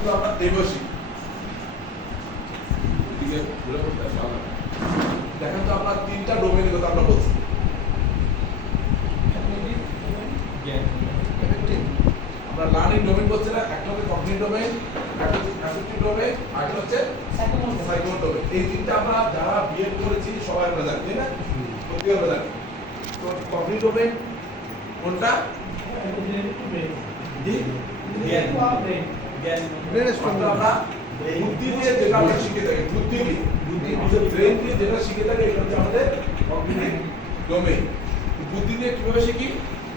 কিন্তু আলাদা। দেখেন তো আমরা তিনটা ডোমেনের কথা আমরা বলছি আমরা লার্নিং ডোমেন বলছি না একটা হচ্ছে কগনিটিভ ডোমেন একটা হচ্ছে ডোমেন আর একটা হচ্ছে এই তিনটা আমরা যারা বিএড করেছি সবাই আমরা জানি তাই না জানি তো কগনিটিভ ডোমেন কোনটা জি আমরা বুদ্ধি দিয়ে যেটা আমরা শিখে থাকি, বুদ্ধি দিয়ে। বুদ্ধি ব্রেন দিয়ে যেটা শিখে থাকি, এটা হচ্ছে আমাদের কগনিটিভ ডোমেন বুদ্ধি দিয়ে কীভাবে শিখি?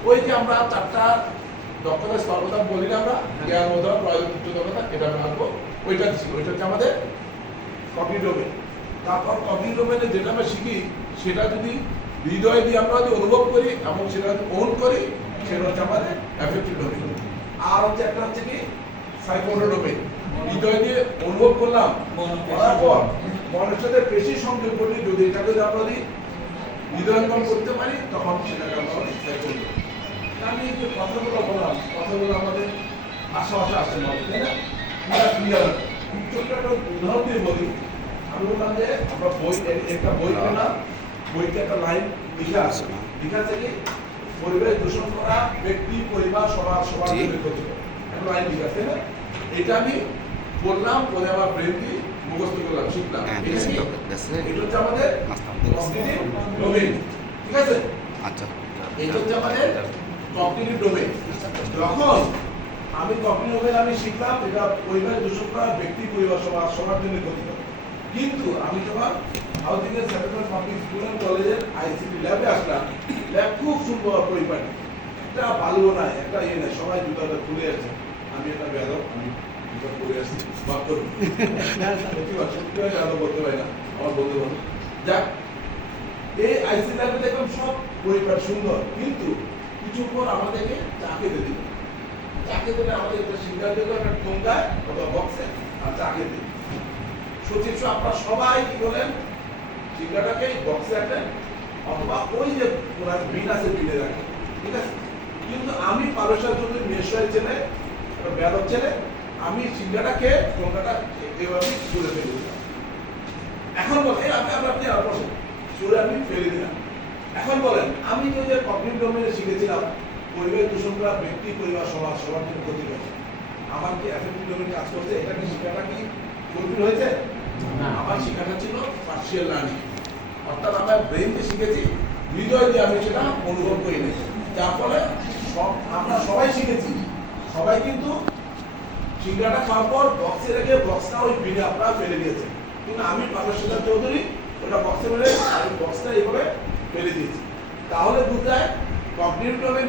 ওই যে আমরা চারটা দক্ষতা সর্বদা বলি না আমরা এটা আমরা আনব ওইটা শিখি ওইটা হচ্ছে আমাদের কগনিটিভ ডোমেন তারপর কগনিটিভ ডোমেনে যেটা আমরা শিখি, সেটা যদি হৃদয় দিয়ে আমরা যদি অনুভব করি এবং সেটা যদি করি, সেটা হচ্ছে আমাদের ডোমেন আর হচ্ছে একটা হচ্ছে কি? সাইকোমোটর হৃদয় দিয়ে অনুভব করলাম। করার পর মনের সাথে পেশি সংযোগ যদি এটাকে আমরা হৃদয়ঙ্গম করতে পারি তখন সেটাকে আমরা আমি যে কথাগুলো বললাম কথাগুলো আমাদের আশেপাশে না তাই না? এটা ক্লিয়ার একটা উদাহরণ দিয়ে বলি। আমি বললাম যে আমরা বই একটা বই বইতে একটা লাইন লিখে আছে। লিখে আছে কি? পরিবেশ দূষণ করা ব্যক্তি পরিবার সবার সবার। আছে। এটা আমি বললাম পরে আমার ব্রেন দিয়ে মুখস্থ করলাম শিখলাম। হ্যাঁ, এটা হচ্ছে আমাদের domain, ঠিক আছে? আচ্ছা। এটা হচ্ছে আমাদের ডোমেন যখন আমি ডোমেন আমি শিখলাম এটা পরিবার ব্যক্তি পরিবার সমাজ সবার জন্য ক্ষতিকর কিন্তু আমি তোমার হাউজিং এর সেটেলমেন্ট পাবলিক স্কুল এন্ড কলেজের আইসিটি ল্যাবে আসলাম ল্যাব খুব সুন্দর পরিপাটি। একটা ভালো নাই একটা ইয়ে নাই সবাই জুতাটা খুলে আছে। আমি একটা বেদক আমি জুতা পরে আসছি। বাদ করব সত্যি বেয়াদব বলতে পারি না আমার বন্ধু বান্ধব যাক এই আইসি ল্যাবে দেখলাম সব পরিবার সুন্দর, কিন্তু কিছু পর আমাদেরকে খেতে দিল চা খেতে দিলে আমাদের একটা সিঙ্গার দিল একটা ঠোঙ্গায় অথবা বক্সে আর চা খেতে দিল সচিব আপনারা সবাই কি বলেন? সিঙ্গাটাকে বক্সে রাখেন অথবা ওই যে বিন আছে বিনে রাখেন। ঠিক আছে? কিন্তু আমি পারসার যদি মেশয় ছেলে বেদক ছেলে আমি সিঙ্গাটাকে ঠোঙ্গাটা এভাবে ঘুরে ফেলে দিলাম। এখন এই আপনি আপনি আর বসেন। সুরে আমি ফেলে দিলাম। এখন বলেন আমি যে যে কগনিটিভ ডোমেনে শিখেছিলাম পরিবেশ দূষণ করা ব্যক্তি পরিবার সমাজ সবার জন্য ক্ষতিকর আমার কি অ্যাফেক্টিভ ডোমেন কাজ করছে? এটা কি শেখাটা কি ফুলফিল হয়েছে? আমার শেখাটা ছিল পার্সিয়াল লার্নিং অর্থাৎ আমার ব্রেন দিয়ে শিখেছি হৃদয় দিয়ে আমি সেটা অনুভব করি যার ফলে সব আমরা সবাই শিখেছি। সবাই কিন্তু সিঙ্গাটা খাওয়ার পর বক্সে রেখে বক্সটা ওই বিনে আপনারা ফেলে দিয়েছে কিন্তু আমি পারমেশ্বর চৌধুরী, ওটা বক্সে ফেলে আমি বক্সটা এইভাবে ফেলে দিয়েছি। তাহলে বুঝায় কগনিটিভ ডোমেন